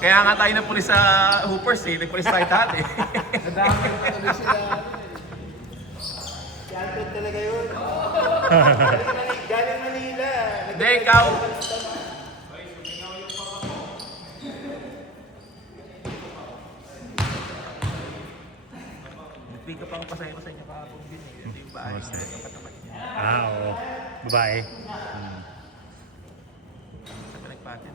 Kaya nga tayo napulis sa Hoopers eh. Nagpulis tayo dati. Nadami tuloy sila. Alfred talaga yun. Galing Manila. Hindi, ikaw. Nagpick up ako pasaya ko sa inyo kahapon din eh. Ito yung bahay. Katapat niya. Oo. Babae. Sa pinagpatin.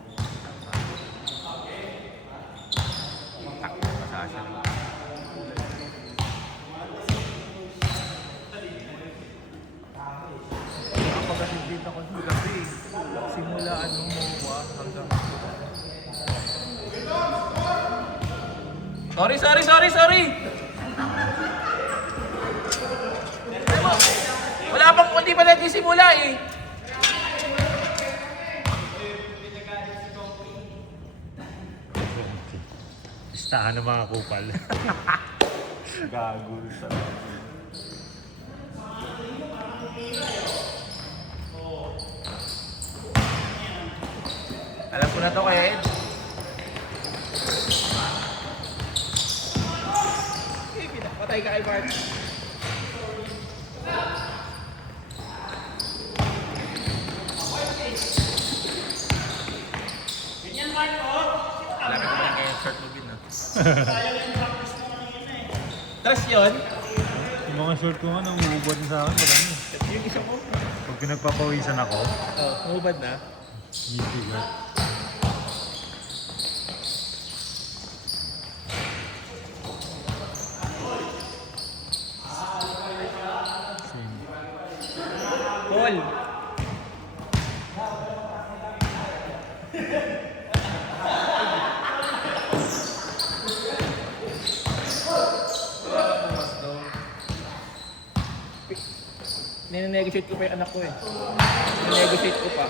Takbo pa sa asya. Nakapag-atibit ako ng gabi. Simula anong MOA hanggang Sorry! Wala pang hindi pa nagsisimula eh. Listahan ng mga kupal. Gagol sa alam ko na to kaya Ed. Patay ka kay Bart. Laki ko lang yung short mo bin ah. Trust yun? Yung mga short ko nga nang umubad na sa akin. Marami. Yung isa mo? Pag pinagpapawisan ako, Umubad na. easy ka. Paul! Nine-negotiate ko pa yung anak ko eh. Nine-negotiate ko pa.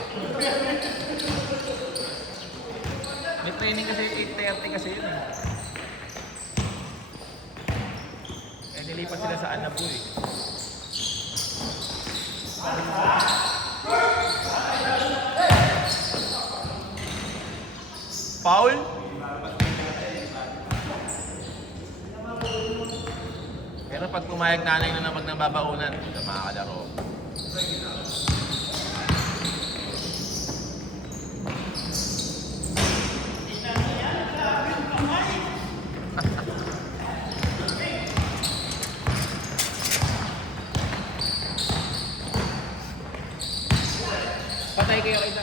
May training kasi 8:30 kasi yun eh. Eh nilipat sila sa anak ko eh. Paul? Pero pag pumayag nanay na pag nababaunan, ito mga kalaro. Patay kayo kayo.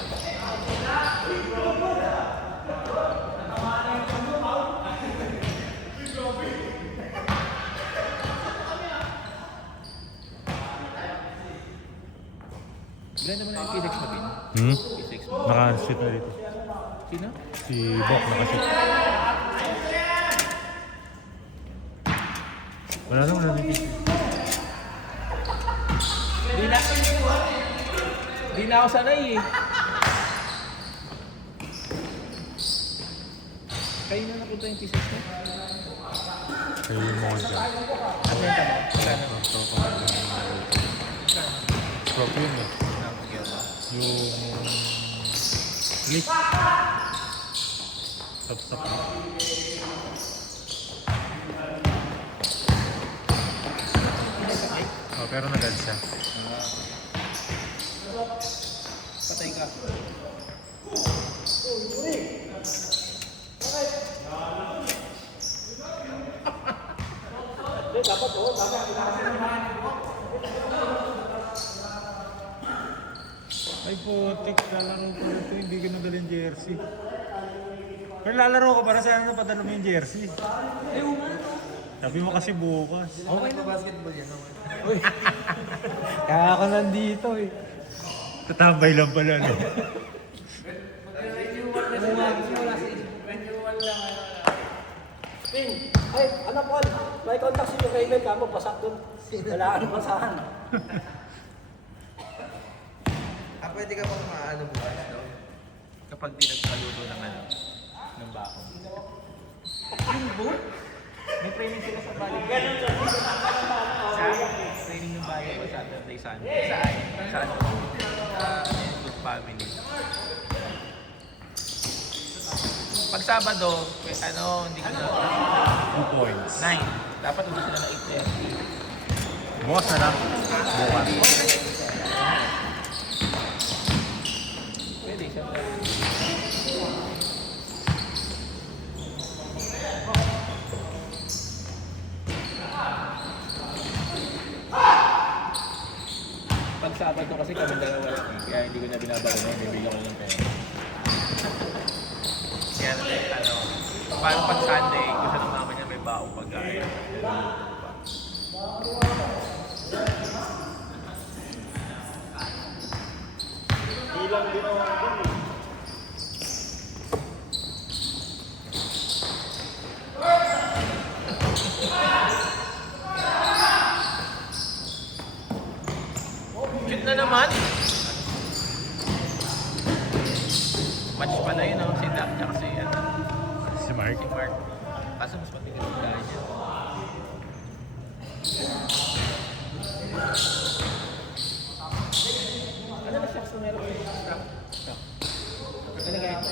Ilan naman ang K-Dex mo din? K-Dex mo? Naka-shoot na dito. Sino? Si Bok naka-shoot. Wala naman na dito. Di na ako sanay eh. Kayo na napunta yung T-Sex mo? Kayo yung mga dyan. Ang benta mo? Kano? Prop yun eh. Yung... Click. Stop. Oh, pero nag-add siya. Patay ka. Ay putik, lalaro ko ito, hindi ka nadalhin jersey. Pero lalaro ko para saan na padala mo yung jersey? Sabi mo kasi bukas. Okay na basketball yan. Kaya ako nandito eh. Tatambay lang pala no. Ping, ay, anak ko, may contact si Raven ka mo, pasak doon. Wala ka naman saan. Pwede ka pang maano bukas daw. Kapag di nagsaluto ng ano, ng bakong. May training sila sa bali. Sa training ng bayan ko Saturday, Sunday. Sa ano ko? Good family. Pag Sabado, hindi ko na. 2 points. 9. Dapat ulit sila ng 8 Bukas na lang. Bukas. Pwede, siyempre. Pag Sabado kasi kami dalawa lang eh, kaya hindi ko na binabago na, bibigyan ko lang pera. Kaya parang pag Sunday, gusto ng mama niya may baong pagkain. Ilang ginawa ko eh. Cute na naman! Match pala yun, si Doc, tsaka Si Mark. si Mark. Kaso mas matigas ang gaya niya. Ano na siya? Meron ko yung stock. Ano gaya ito?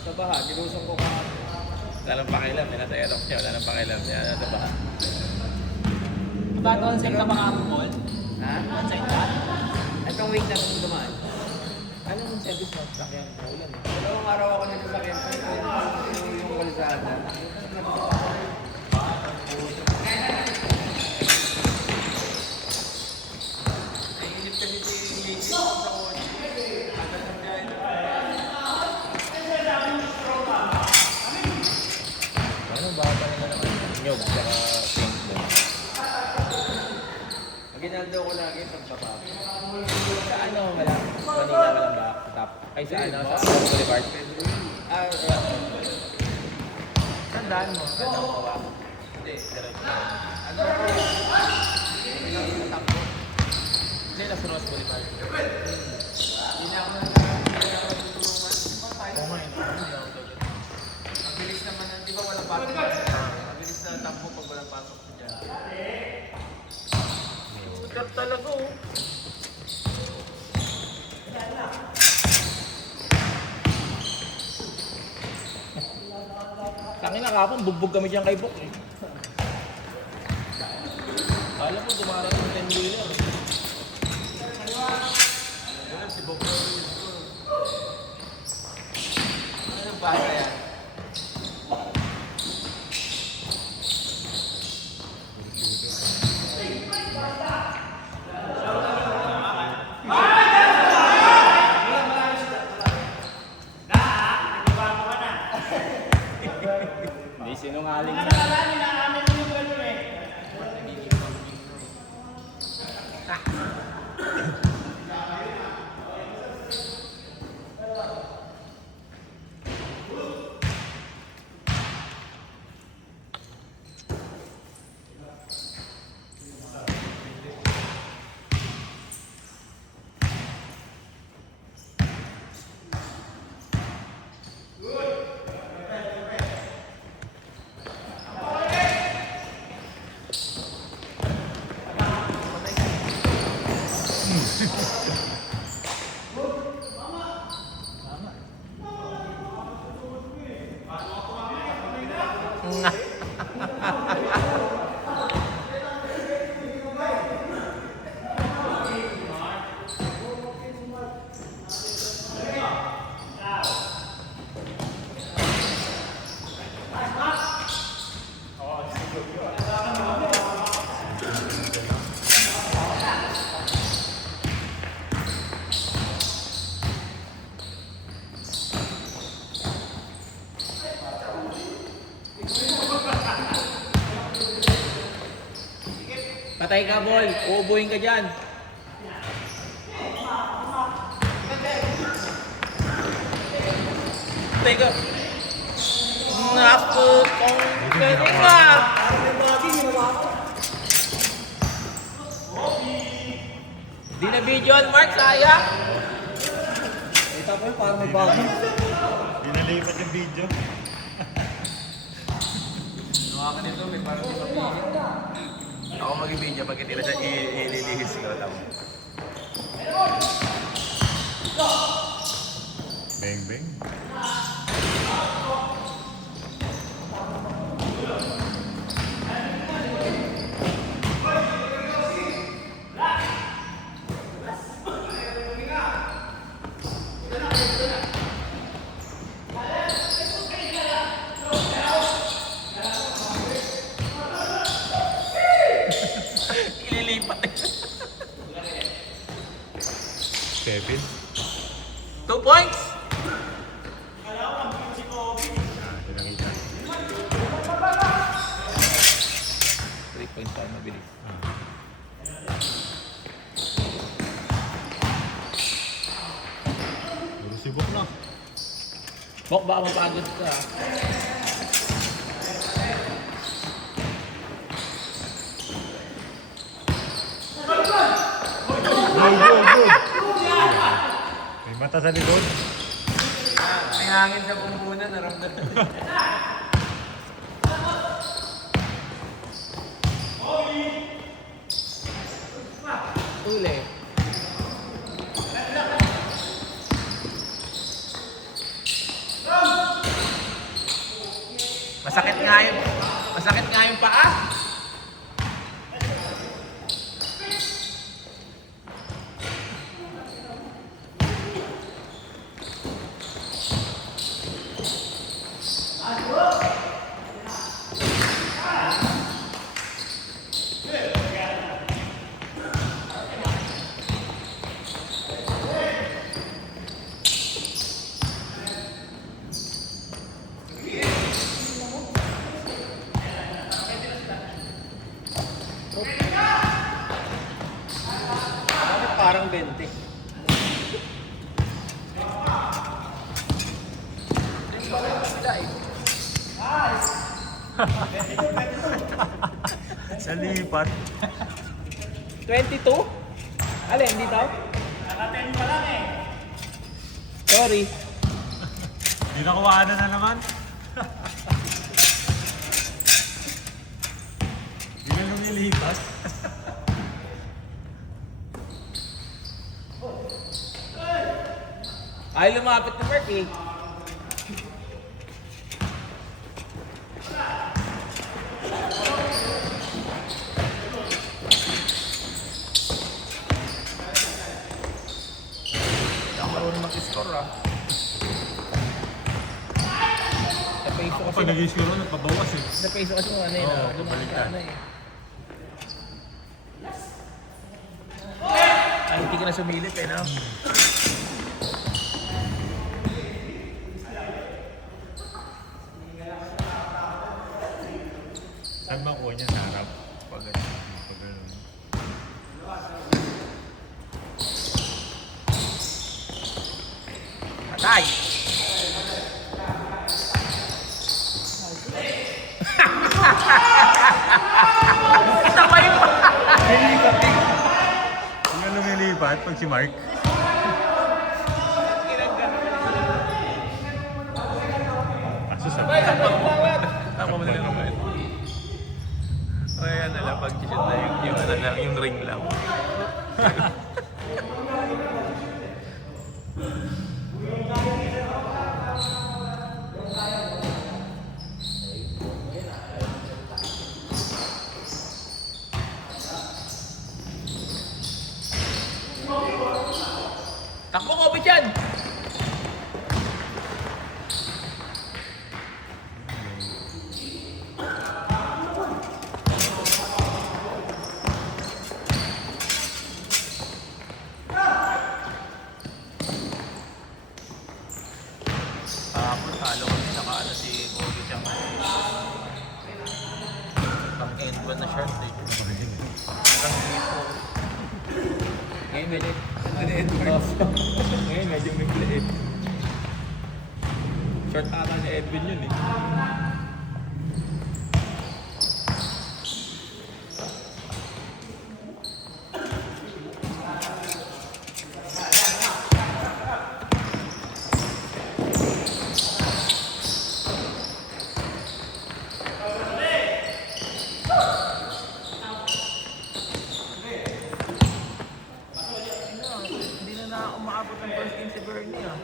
Sa baha, tinusok ko ka. Wala nang pakialam, nasa aerox niya, wala nang pakialam niya, nasa baha. Ba't onsite ka mga Paul? Ha? Onsite ka? Itong week na kung dumaan. Anong service ng stock yan? Ulan eh. Dalawang araw ako nito sa Kenta. Yung Kalsada. Nainip kasi si Lady sa kotse. Agad na dyan. Ano ba pa nila naman? Nyog, tsaka pink doon. Maginaldo ko lagi pagpapapit. Sa wala? Manila, walang ba? Top. Ay, sa sa Boulevard. Tandaan mo, ganda mo ba? Hindi, diretso. Ano ko? Takbo. Hindi, nasa Ross Boulevard. Hindi na ako natutulungan. Oo nga, hindi ako tulad. Mabilis naman, di ba walang pasok? Mabilis na takbo pag walang pasok ko dyan. Shooter talaga oh. Tangin na kapon, bugbog kami dyan kay Bok eh. Alam mo, dumarang ng 10-wheeler. Si Bob Flores. Ano ba yan? Hindi sinungaling na. Patay ka, Bol. Uubuhin ka dyan. Patay ka. Naku, kung pwede ka. Di na video on Mark, sayang. Ito po parang may bago. Pinalipat yung video. Nawa ka nito, may parang di mapigil. Ako mag-video pag hindi na siya ililihis ko lang. Bang bang. Bok, baka mapagod ka. Good. May mata sa likod. May hangin sa bumbunan, naramdaman. Uli. Masakit nga yung paa. Parang 20. Sa lipat. 22? Alin, dito? Naka-10 pa lang eh. Sorry. Hindi na kuwaanan na naman. Hindi na lumilipat. Ay, lumapit na Mark eh. Hindi ako marunong mag-score ah. Sa peso kasi, Kapag nag-isuro, nagpabawas eh. sa peso kasi ano eh. Oo, pabaliktad. Ay, hindi ka na sumilip eh, no? Saan ba kuha niya sa harap? Pag ganun. Patay! Ito pa yung Hindi na lumilipat pag si Mark. Kaso sabi. Tama mo na lang naman. Kaya na lang pag-shoot na yung ring lang. Takbo ko ba dyan? Tapos halo kami nakaano si Kobe siya. Pang end one na short eh. Parang tipo. Ngayon medyo... Ngayon medyo biglain. Short ata ni Edwin yun eh. Hindi na umaabot ng first game si Bernie ah.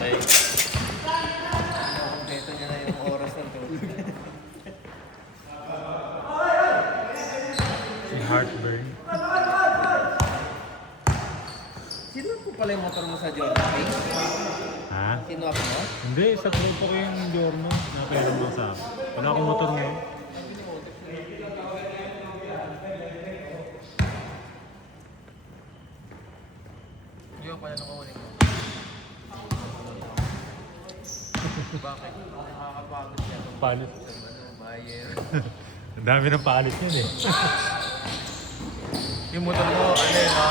Okay. Kompleto niya na yung oras ng tulog. Si Heartburn. Sino po pala yung motor mo sa Jordan? Ha? Kinuha ko mo? Hindi, sa tropa ko yung Jorno. Nakairam lang sa akin. Wala akong motor ngayon. Hindi ko pala nakukunin mo. Bakit? Nakakapagod yan. Palit. Buyer. Ang dami ng palit yun eh. Yung motor mo, ano yun, no?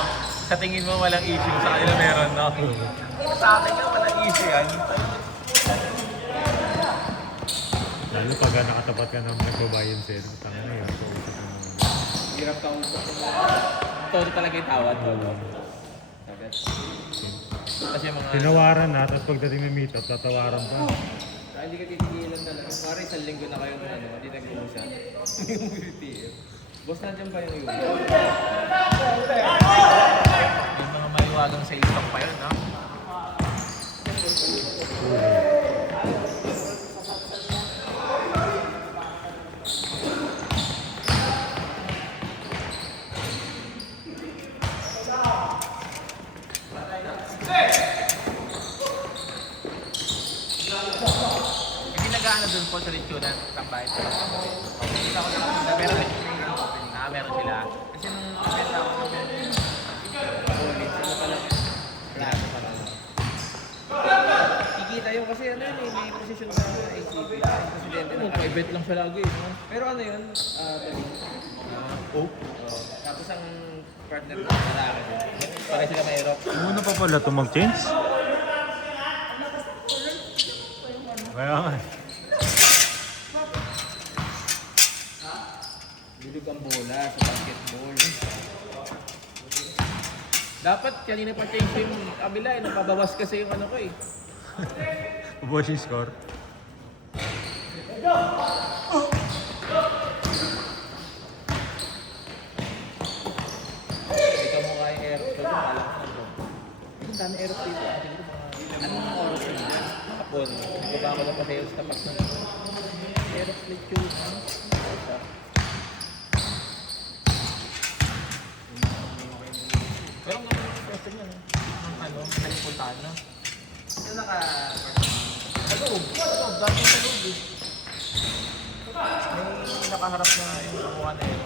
Sa tingin mo walang issue, sa kanila meron, no? Sa akin nga walang issue yan. Lalo pag nakatapat ka ng nagbabayan sa'yo, tanga na yun. Hirap kausap ko na. Todo talaga yung tawad, todo. Kasi mga... Tinawaran na, tapos pagdating ng meetup, tatawaran pa. Kaya hindi ka titigilan talaga. Pare, isang linggo na kayo na hindi nag-uusap. Hindi mo titiil. Boss, nandiyan ba yung iwan? Yung mga maliwagang sa isang pa yun, no? Hindi nag-ano dun po sa Richunan, tambay. Kita ko lang na meron meron sila. Kasi nung event ako Ulit, sila pala. Plano pa lang. Kikita yun kasi ano yun eh, may posisyon sa ACB. Yung presidente ng event lang siya lagi. No? Pero ano yun? Tabi. Tapos ang partner ko, lalaki din. Pare sila mahirap. Muna pa pala ito mag-change? Kaya nga. Bilog ang bola sa basketball. Dapat kanina pa change yung kabila eh, napabawas kasi yung ano ko eh. Ubos yung score. Ikaw mo kaya aerox ko, alam ko na Ang dami aerox dito. Anong oras yun? Hapon, baba ko na pa sa'yo sa tapat ng Aerox lecture. Pero ang mga question yun, ang ano, nalipuntahan na. Yung naka... Sa loob, dati sa loob eh. May nakaharap na yung kamuha na yun.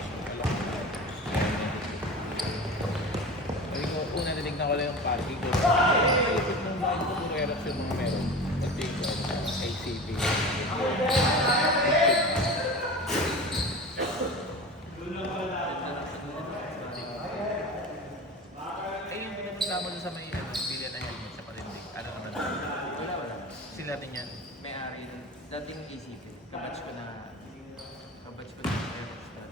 Sabi ko, una tinignan ko lang yung parking ko. Isip ng bahay ko, puro aerox yung mga meron. Nag-take ko, ACP. Ay, yung pinagpunta mo sa may bilya na helmet sa parindig. Ano naman? Wala. Sila rin yan. May-ari nun. Dating ACB. Kabatch ko na... Kabatch ko na yung aerox na.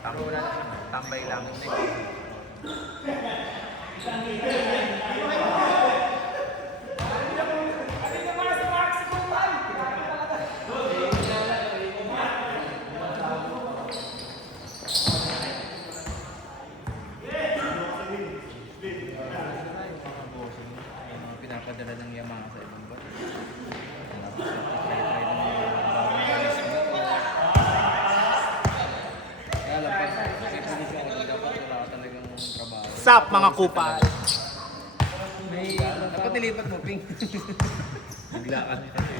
Pero wala na siya. Tambay lang. Pinapadala ng Yamaha sa ibang bansa. Try ng mga bagong alis mo. Kaya lang, pag may posisyon ka, dapat wala ka talagang trabaho. Sup mga kupal? Dapat nilipat mo, Ping. Bigla ka na kasi.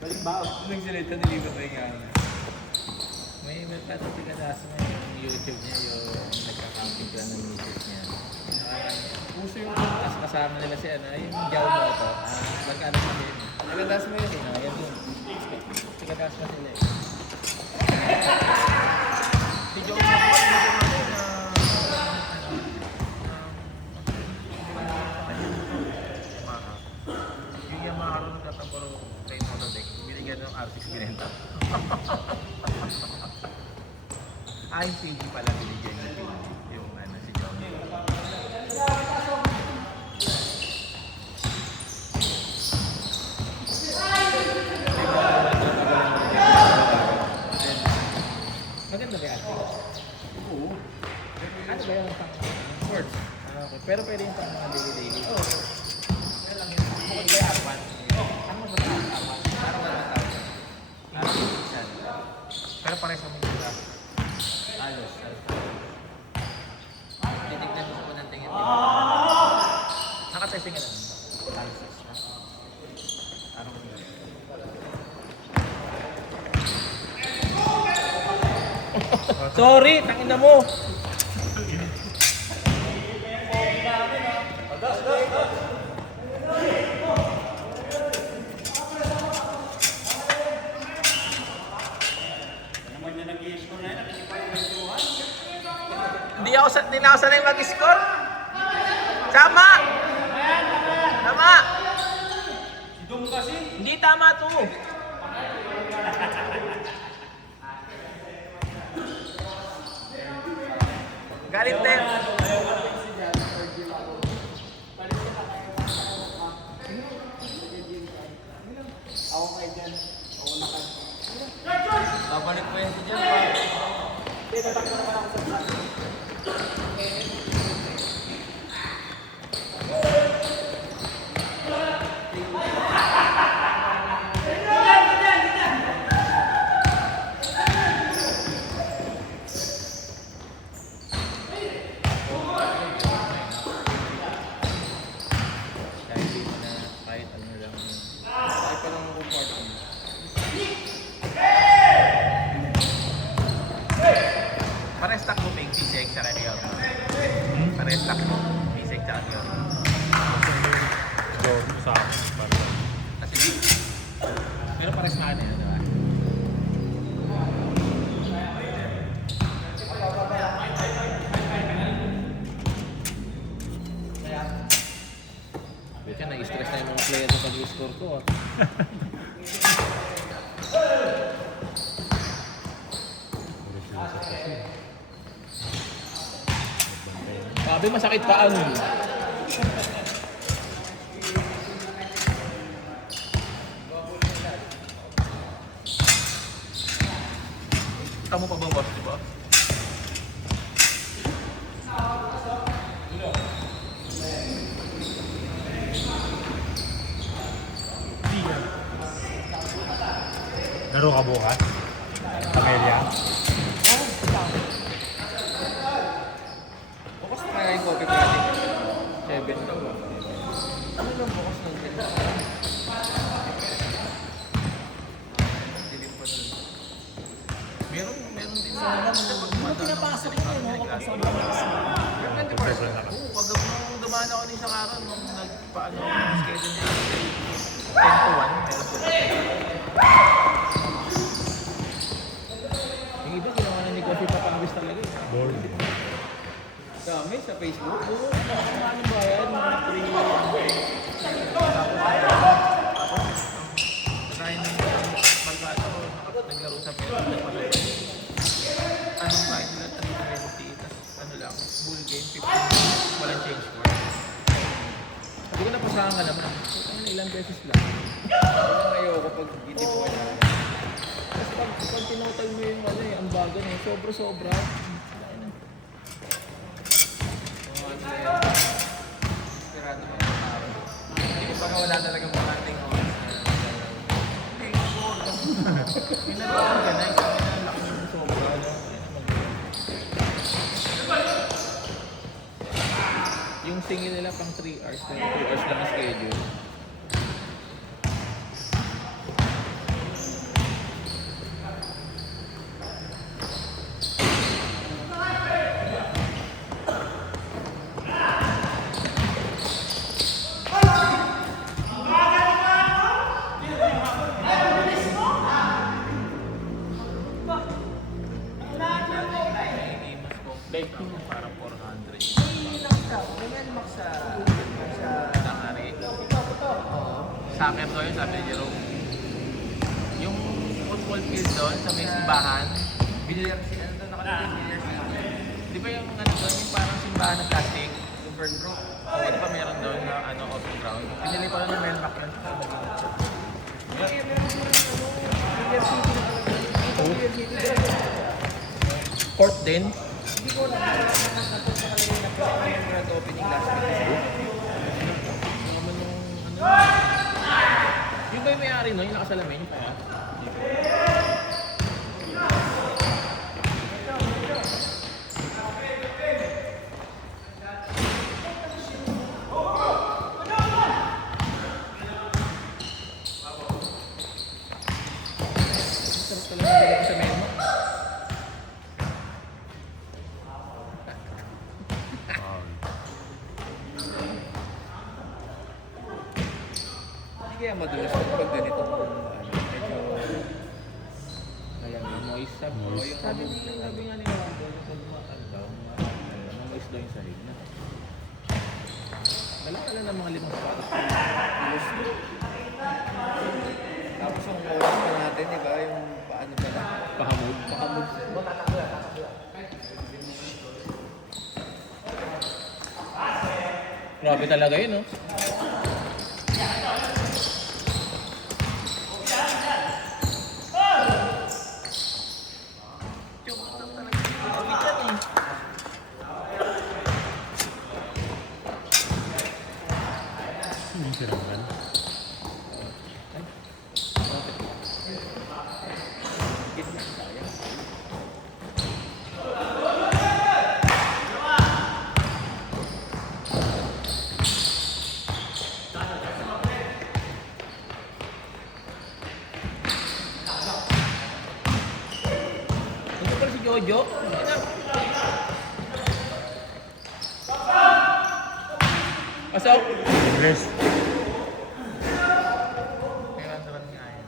Balik ba? Nung silita, nilipat mo yung gamit. May pato sila nasa yung YouTube niya, yung nagka-camping ka ng YouTube niya. Puso yung... Tapos kasama nila si ano, yung Jao Moto. Magkano pa din. Nagadas mo yun eh. Yan yun. Sigagas pa sila eh. Si Jao Moto, yung Yamaha rin nagtatapuro kay Motodeck, binigyan ng R6 binenta. Yung PG pala binigyan yung ano, si Jao Moto. Maganda ba yan? Oo. Ano ba yung pang sports? Okay. Pero pwede yung pang mga daily-daily. Oo. Kaya lang yun. Bukod kay Arpan. Ano ba sa Arpan? Parang wala tawag. Pero pares sa mga ito. Alos. Titignan mo sa unang tingin. Nakatesting ka naman. Alos. Ano ba yun? Sorry, tangina mo. Hindi na ako sanay mag-score. Bisek tsaka Theory. Jogi sa akin. Parang Kasi pero pares na ano yun, di ba? Buti na-stress na yung mga player sa pag-score ko. Ah. Sabi masakit pa ang Tamo pa bang boss, di ba? laro ka bukas? Pamelya? bukas na kaya yung coffee natin. 7 lang ba? Ano lang bukas ng 10? Meron din sa ano pinapasok ko yun, kapag sa Oo, pag nung dumaan ako ng isang araw, nung nagpaano ako ng schedule niya, 10 to 1, meron sila. Yung iba, ginawa na ni Coffee Papawis talaga eh. Board. Dami sa Facebook. Oo, ano ba yan? Mga 3. Kaya nung magkano ko, naglaro sa pera, nagpalaro. Anong kain nila, 320, tapos ano lang, full game, 15 minutes, walang change score. Sabi ko napasahan ka naman. Ano, ilang beses lang. Parang ayoko pag hindi mo na. Tapos pag tinotal mo yung ano eh, ang bago na sobra-sobra. Laki na. Ano yan, sirado mo yung araw. Hindi ko baka wala talagang makanting oras na hey, score. Yung nalawag ka na, yung laki ng sobra. Yung singil nila pang 3 hours, 2 hours lang ang schedule. Hindi mas complex ako, parang 400. Nakari. Soccer to yun, sabi ni Jerome. Yung football field doon, sa may simbahan, binili si ano doon, nakalagay si Di ba yung ano doon, yung parang simbahan ng plastic? Yung burn proof. O, di ba meron doon na ano, open ground? Pinili ko lang ng Melmac yun. Court din. Hindi ko alam. Napunta ka lang yung grand opening last week. Naman yung ano, Yung ba yung may-ari no? Yung nakasalamin? Sarap talaga nilagay sa menu. Hindi kaya madulas pag ganito. Medyo alam mo, moist sabi ko. Yung sabi nga ni Wanda, pag matanda, moist daw yung sahig na. Dala ka lang ng mga 5 sapatos. Tapos yung oras pa natin, di ba? Yung paano pala? Pahamog. Pahamog. Grabe talaga yun, no? Yung sinanggal. Gitna, sayang. Ito pala si Jojo. Ayun na. Pasok! Rest. Kaya run nga yan.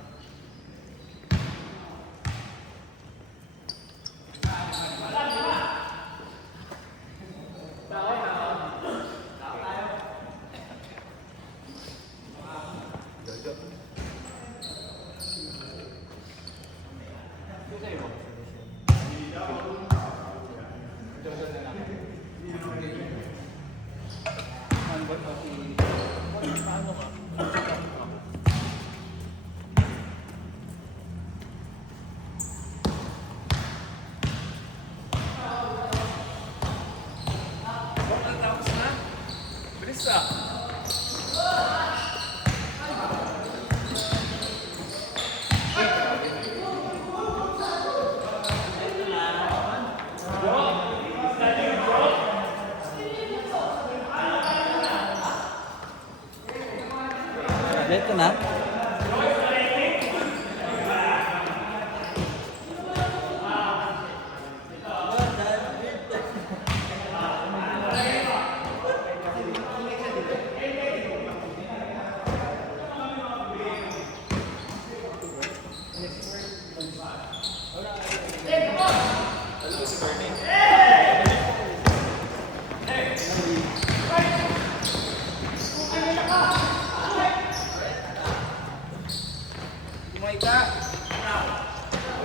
Bilis ah! Leto na.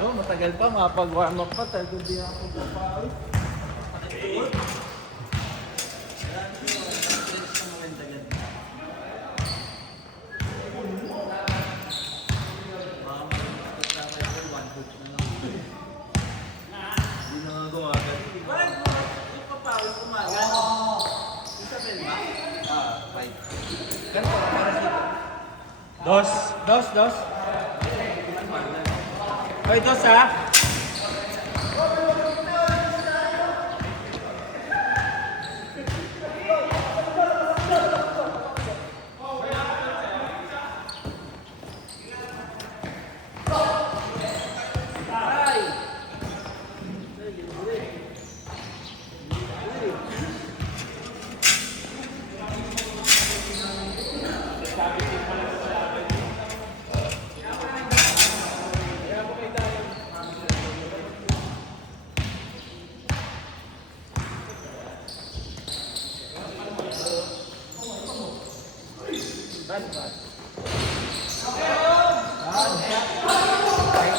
Oh, matagal pa, mapag-warm up pa, talagang di na ako papaawit. Dos. Dos. Hoy, dos ha?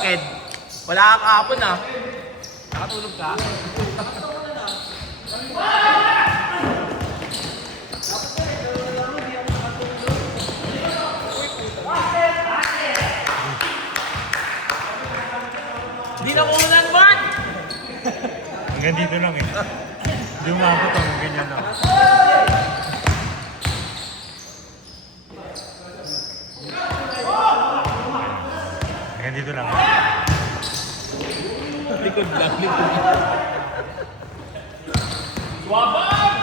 Ed, wala ka kahapon ah. Nakatulog ka? Hindi na kumunan man! Hanggang dito lang eh. Hindi umabot ang ganyan lang. Hanggang dito lang. Likod lang, likod lang. Swabang!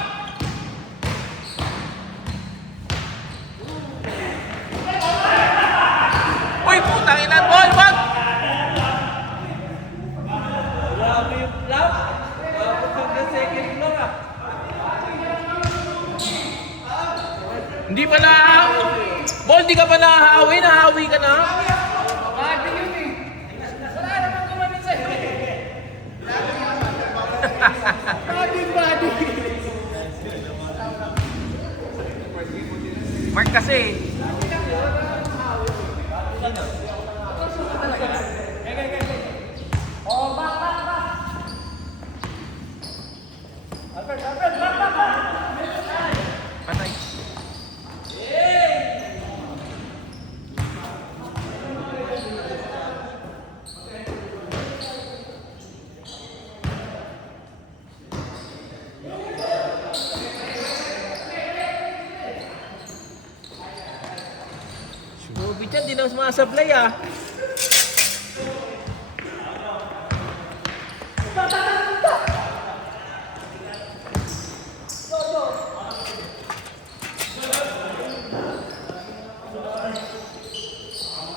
Uy, putang ina, ball, wag! Grabe yung flap. Wapot hanggang second floor ah. Hindi pa nahahawi. Ball, di ka pa nahahawi. Nahahawi ka na. Body yun eh. Wala naman kumamin sa'yo. Body. Mark kasi. Patay. Movie dyan, di na sumasablay ah.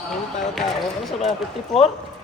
Ano tao? Ano sa mga 54?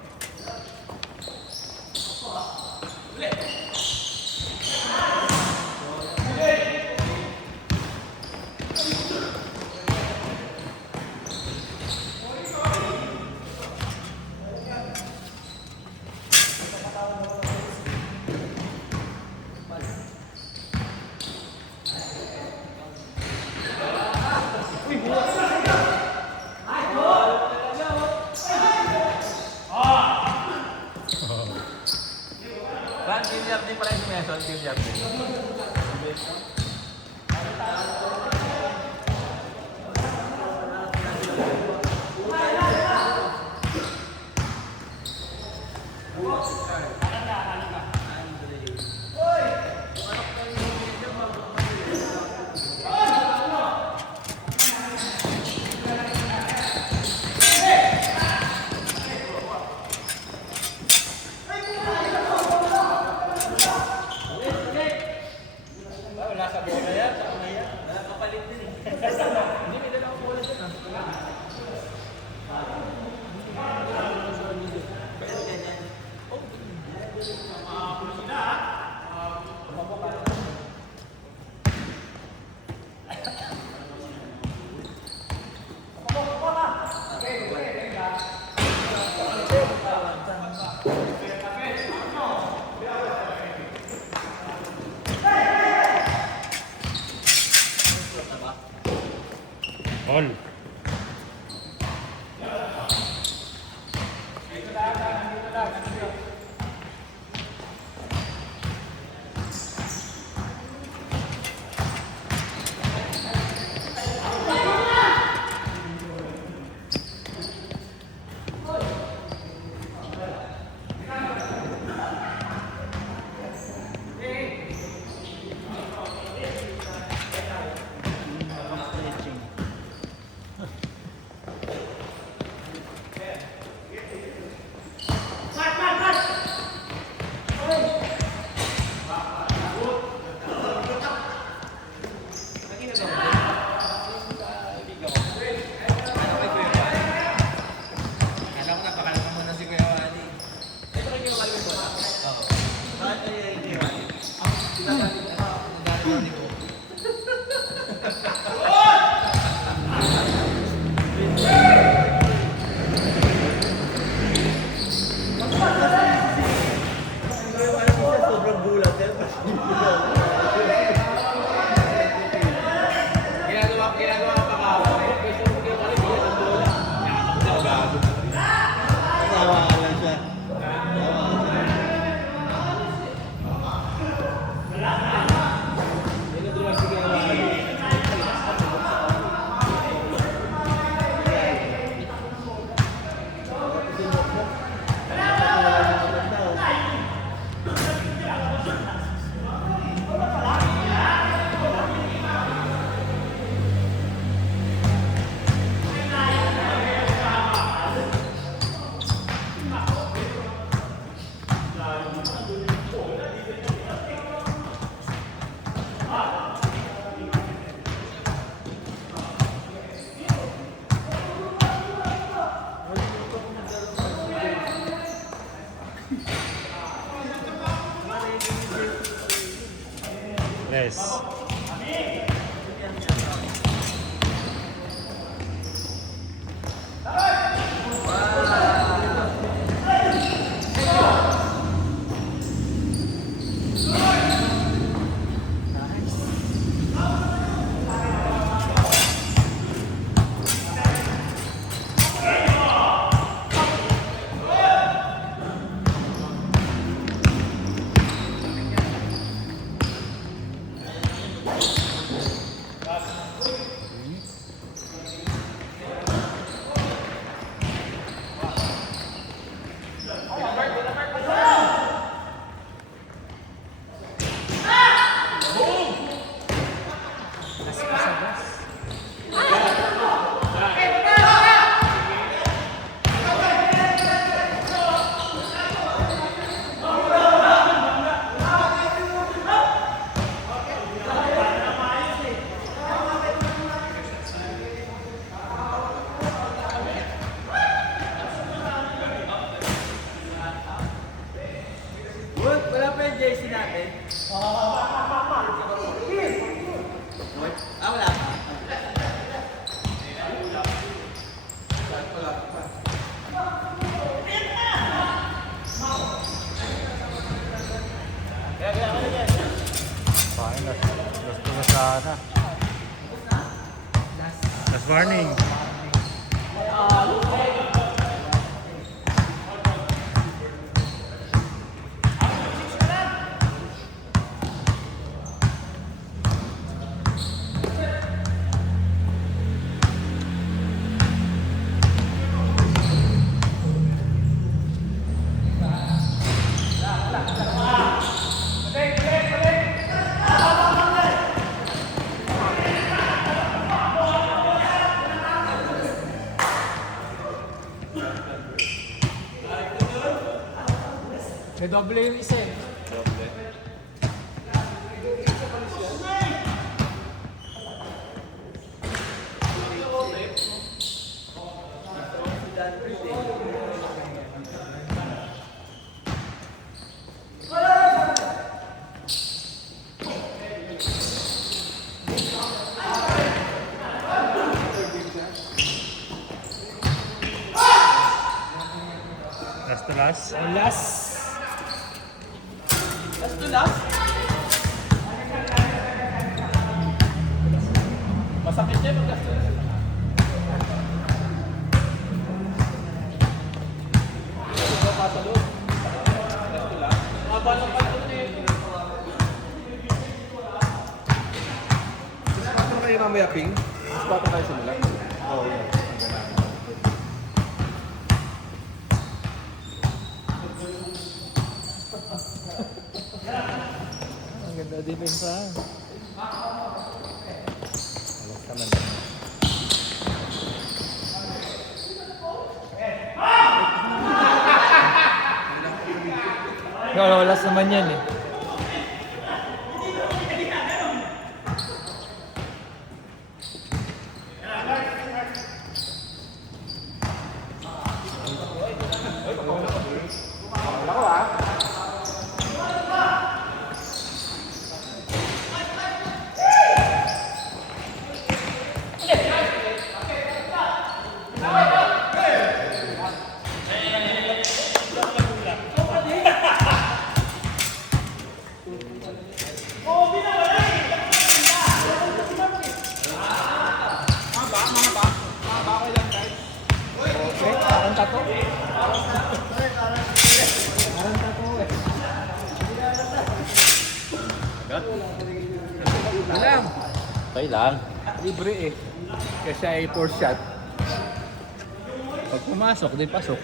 All. Alam ko na, pakalaman mo na si Kuya Wally. Ginagawa pa ka. Pwesto mo Kuya Wally, bigyan ng bola. Tawa ka lang siya. Yes. Wala pa yung jersey natin. Wala pa. Fine. Gusto na sana. Last warning. May doble yung isa eh. Last to last. Last. Last to last. Masakit niya pag last to last. kayo mamaya, Ping? Spot tayo simula. Oo. Ang ganda depensa. Alas naman. Walas naman yan eh. Parang tato. Parang tato eh. Alam. Okay lang. Libre eh. Kasi ay 4 shot. Pag pumasok, di pasok.